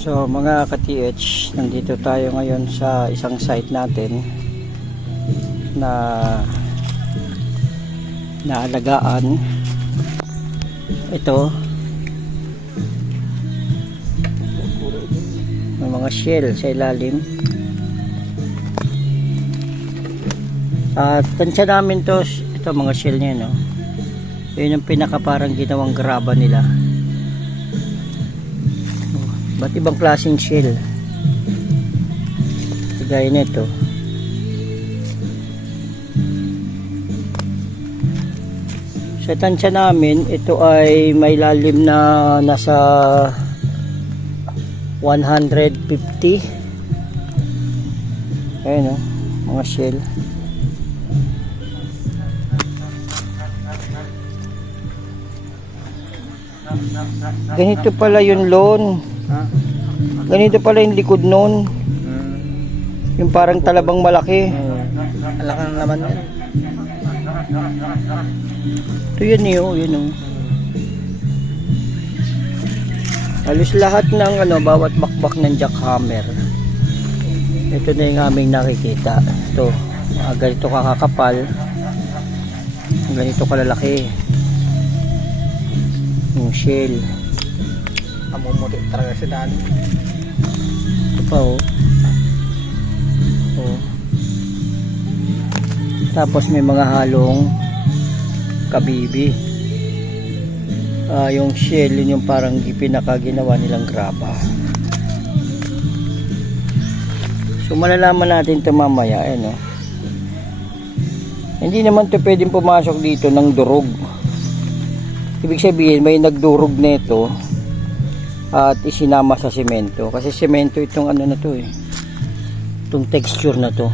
So mga ka-TH, nandito tayo ngayon sa isang site natin na naalagaan. Ito may mga shell sa ilalim. At tansya namin to, ito mga shell niya, no? Yun yung pinaka parang ginawang graba nila. Ba't ibang klaseng shell? Gaya nito. Sa tansya namin, ito ay may lalim na nasa 150. Ayun, no? Mga shell. Ganito pala yung loan. Ganito pala yung likod nun. Yung parang talabang malaki. Alaka na naman yan. Ito yun yun. Halos lahat ng bawat bakbak ng jackhammer. Ito na yung aming nakikita. Ito, ganito kakakapal. Ganito kalalaki. Yung shell. Amumuti talaga si Dani. Ito pa, oh. Tapos may mga halong kabibi. Yung shell, yun yung parang pinakaginawa nilang graba. So malalaman natin ito mamaya, no? Hindi naman ito pwedeng pumasok dito ng durog. Ibig sabihin may nagdurog nito at isinama sa semento, kasi semento itong na to itong texture na to.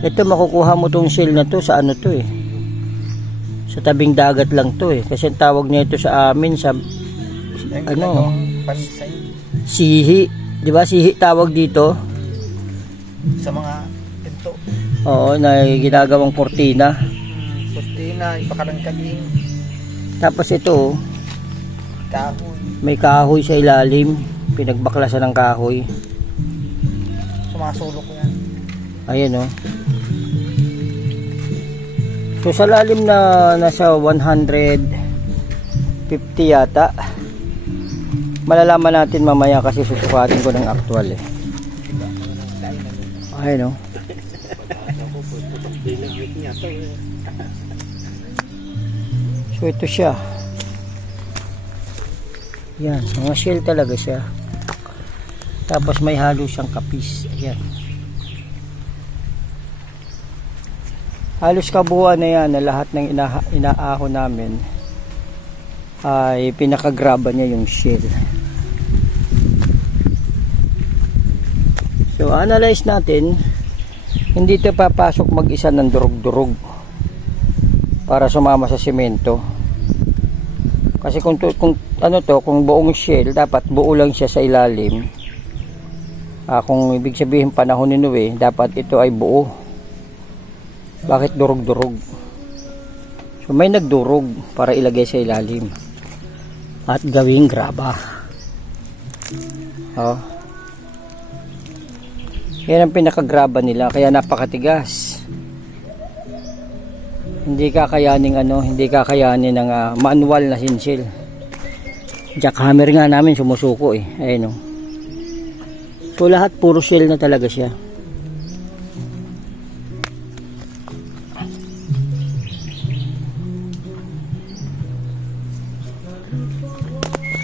Ito makukuha mo tong shell na to sa sa tabing dagat lang to kasi ang tawag nito sa amin sa sihi, di ba? Sihi tawag dito Sa mga pinto. Oo, na ginagawang kortina. Kurtina, ipakarangkaging. Tapos ito Kahoy. may kahoy sa ilalim, pinagbaklasan ng kahoy. Sumasulok yan. Ayan, so sa lalim na nasa 150 yata. Malalaman natin mamaya kasi susukatin ko ng actual Ayan, so ito siya. Yan, mga shell talaga siya. Tapos may halo siyang kapis. Ayan. Halos kabuuan na yan na lahat ng inaahon namin ay pinakagraba niya yung shell. So analyze natin, hindi ito papasok mag-isa ng durug-durug para sumama sa semento. Kasi kung buong shell, dapat buo lang siya sa ilalim. Kung ibig sabihin panahon ni Noe, dapat ito ay buo. Bakit durug-durug? So may nagdurog para ilagay sa ilalim at gawing graba. Yan ang pinakagraba nila, kaya napakatigas. Hindi kakayanin ng manual na sinsil. Jackhammer nga namin sumusuko Ayun, so lahat puro shell na talaga siya.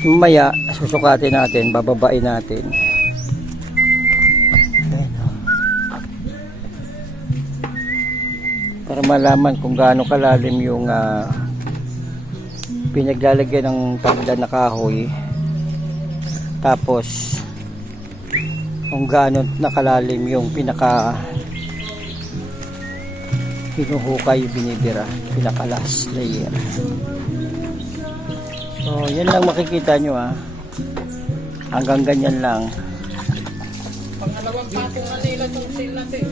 Mamaya susukatin natin, bababain natin. Para malaman kung gaano kalalim yung pinaglalagyan ng tagda na kahoy. Tapos kung gaano nakalalim yung hinuhukay, binibira, pinaka last layer. So yan lang makikita nyo hanggang ganyan lang. Pangalawang patong na nila itong seal natin.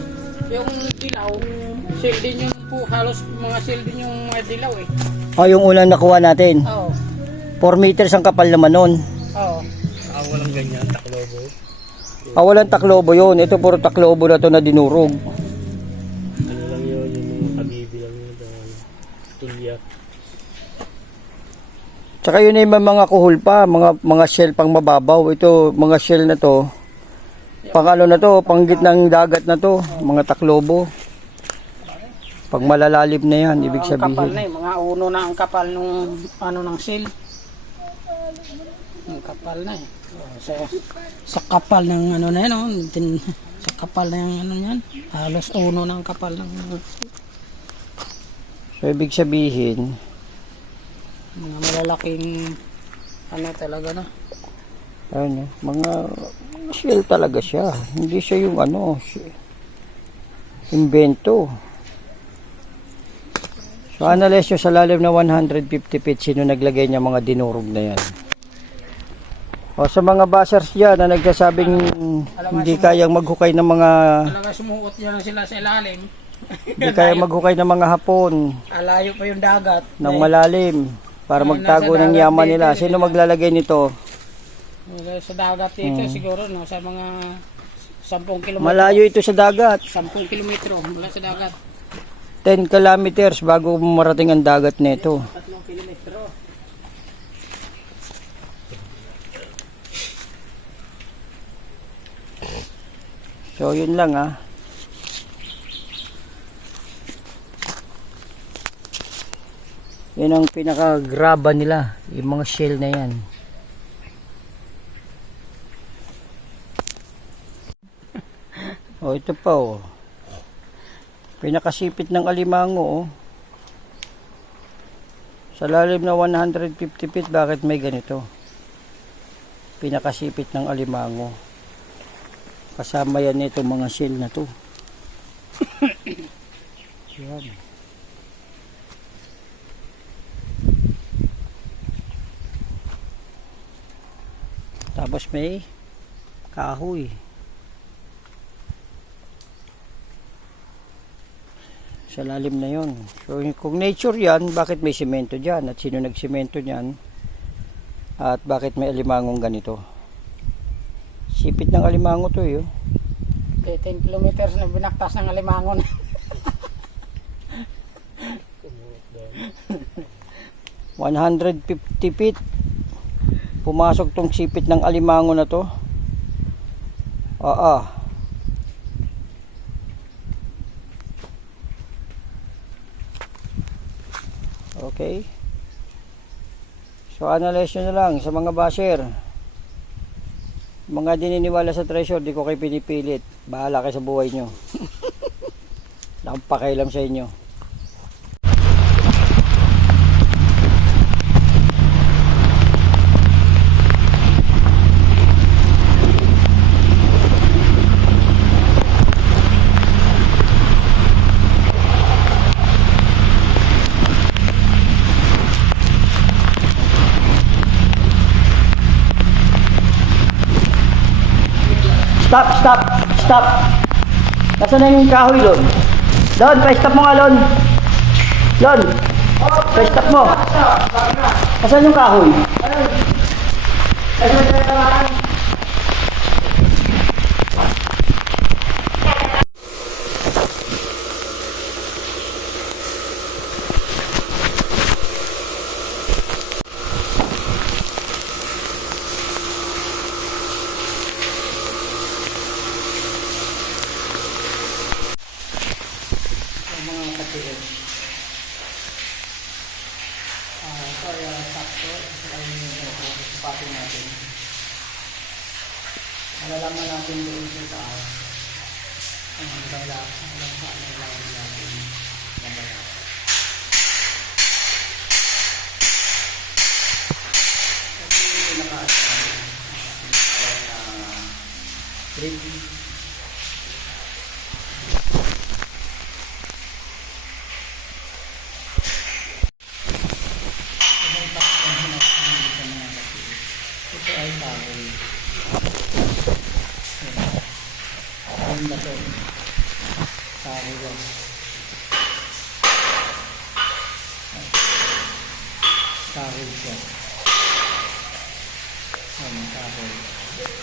Yung dilaw, seal din yung halos mga seal din yung mga dilaw Yung unang nakuha natin. Oo. 4 meters ang kapal naman nun. Oo. Walang ganyan, taklobo. Walang taklobo yun. Ito puro taklobo na to na dinurog. Ano lang yun, yung mga kabibi lang yun. Tulya. Tsaka yun ay mga kuhol pa, mga shell pang mababaw. Ito, mga shell na to, pang ano na to, pang gitnang dagat na to, mga taklobo. Pag malalalim na yan, ibig Ang kapal na sabihin. mga uno na ang kapal nung ano ng seal. Ang kapal na eh. Sa kapal ng ano na yan, oh, sa kapal na yung ano yan, halos uno na ang kapal ng So, ibig sabihin, mga malalaking ano talaga na. ayun, mga shell talaga siya. Hindi siya yung ano, invento. So, analyze nyo sa lalim na 150 feet, sino naglagay niya mga dinurog na yan. O sa mga bashers dyan na nagsasabing hindi kayang maghukay ng mga Talaga sumuot yan sila sa ilalim. hindi kayang maghukay ng mga hapon Alayo pa yung dagat. ng malalim para magtago ng yaman nila. Sino maglalagay nito? Sa dagat dito siguro no, sa mga 10 kilometro. Malayo ito sa dagat. 10 kilometro mula sa dagat. 10 kilometers bago marating ang dagat nito. 3 kilometro. So yun lang ah. Yan ang pinaka-graba nila, yung mga shell na yan. Oh, ito pa oh. Pinakasipit ng alimango oh. Sa lalim na 150 feet, bakit may ganito? Pinakasipit ng alimango. Kasama yan nito mga shell na to. Yan. Tapos may kahoy. Sa lalim na yon. So kung nature yan, bakit may semento dyan? At sino nagsemento dyan? At bakit may alimangong ganito? Sipit ng alimango to eh. 10 kilometers na binaktas ng alimangon. Kumuot doon. 150 feet. Pumasok tong sipit ng alimango na to. Okay. So analyze nyo na lang sa mga basher. Mga dininiwala sa treasure, di ko kayo pinipilit. Bahala kayo sa buhay nyo. Akong pakialam sa inyo. Stop. Nasaan na yung kahoy, Lon? Lon, pa-stop mo nga, Lon. Lon, pa-stop mo. Nasaan yung kahoy? Mga katiil. Kaya sakto, ay sapatin natin. Malalaman natin doon sa taas. Ang kailangan natin. Mamaya. Kasi pinakaas natin. Ready. Ito ay kahoy. Ang bato. Kahoy yan. Kahoy siya. Kahoy.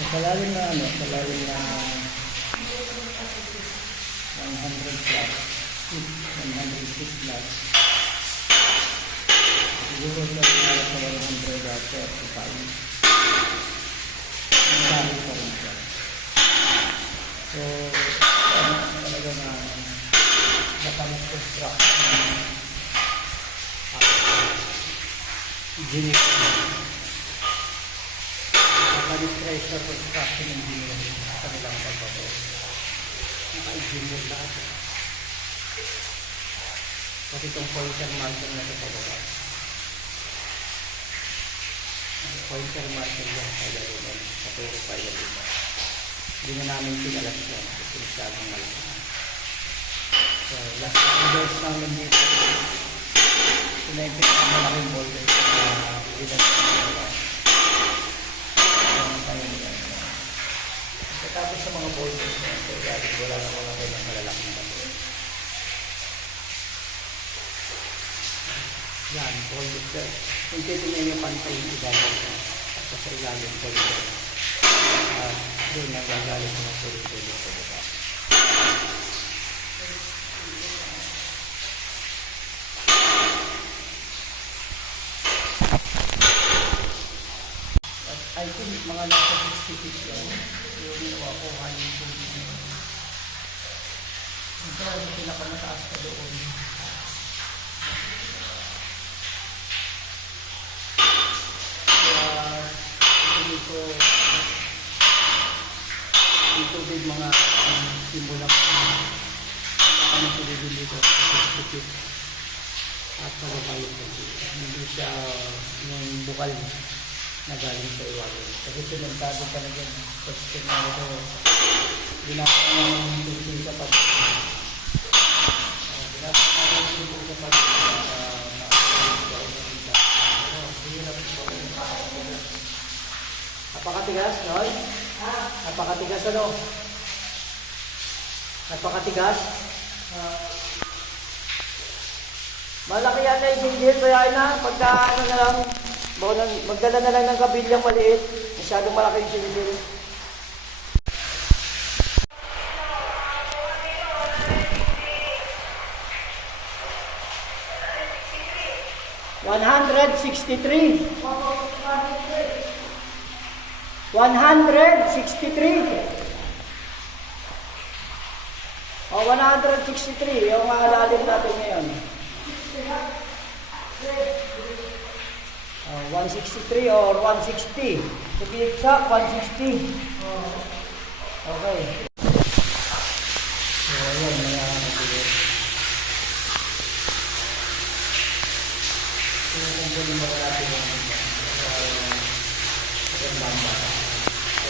So, sa lalim na 100 plus, 106 plus. Siguro sa pinala sa 100 at 35. Ang dami pa rin siya. So, talaga na Japanese construction. Engineer. Japanese treasure construction engineer. Kanilang pagbabaw. Naka-engineer lahat. Kasi itong pointer marker na ito pababa. Pointer marker lang kaya rin. Kapuro kaya rin. Hindi na namin pinalas yan. Kasi masyadong malaki. So, last numbers namin dito. Ito na yung pinakamalaking boulder. Tapos sa mga boulders na ito, wala na mga kailang malalaking bato. Yan, boulder. Kung titignan yung pantay yung ibabaw na, at sa ilalim boulder. Doon nagagalit ng tuloy-tuloy sa baba. I think mga nasa 60 feet yan. Yung ginawa ko, hangin po dito. Ito ay pinakamataas pa doon. Kaya dito din mga simulang ano tulidin dito 60 feet. At pagkakal yung hindi siya yung bukal na galing sa iwanan. Kasi simentado talaga yun. Tapos tignan ito, ginagawa ng tuloy sa pag. Ginagawa ng tuloy sa pag. Napakatigas, no? Napakatigas ano? Napakatigas? Malaki yata yung singgil, kaya na, pagka ano na lang, magdala na lang ng kabilyang maliit. Masyadong malaki yung sinigil. $163. 163. O, 163. Yung maalalim natin ngayon. 163 or 160. To be exact, 160. Okay. So, ayan, mga kapatid. So, kung pwede mo natin yung bamba.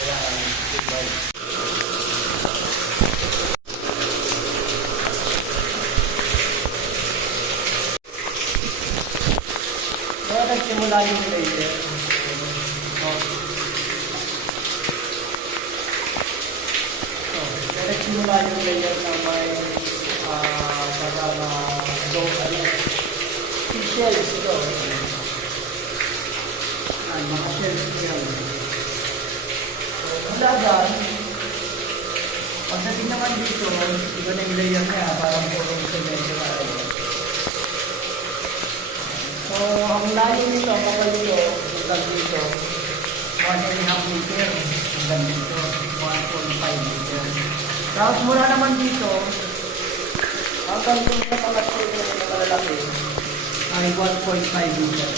Kaya, goodbye. Kaya nagsimula yung laser. Kaya nagsimula yung layer na may shells ito. Ay, mga shells yan. Mula dyan, pagdating naman dito, iba na yung layer niya, parang purong semento na ito. So, ang layo nito, kapag dito, dito, 1.5 meter, hanggang dito, 1.5 meter. Tapos mula naman dito, hanggang dito sa mga silo na malalaki, ay 1.5 meter.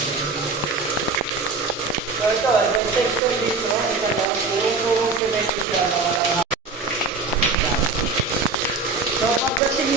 So ito, yung texture dito, ito lang, puro semento siya na wala. So pagdating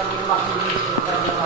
naging makinis yung kanyang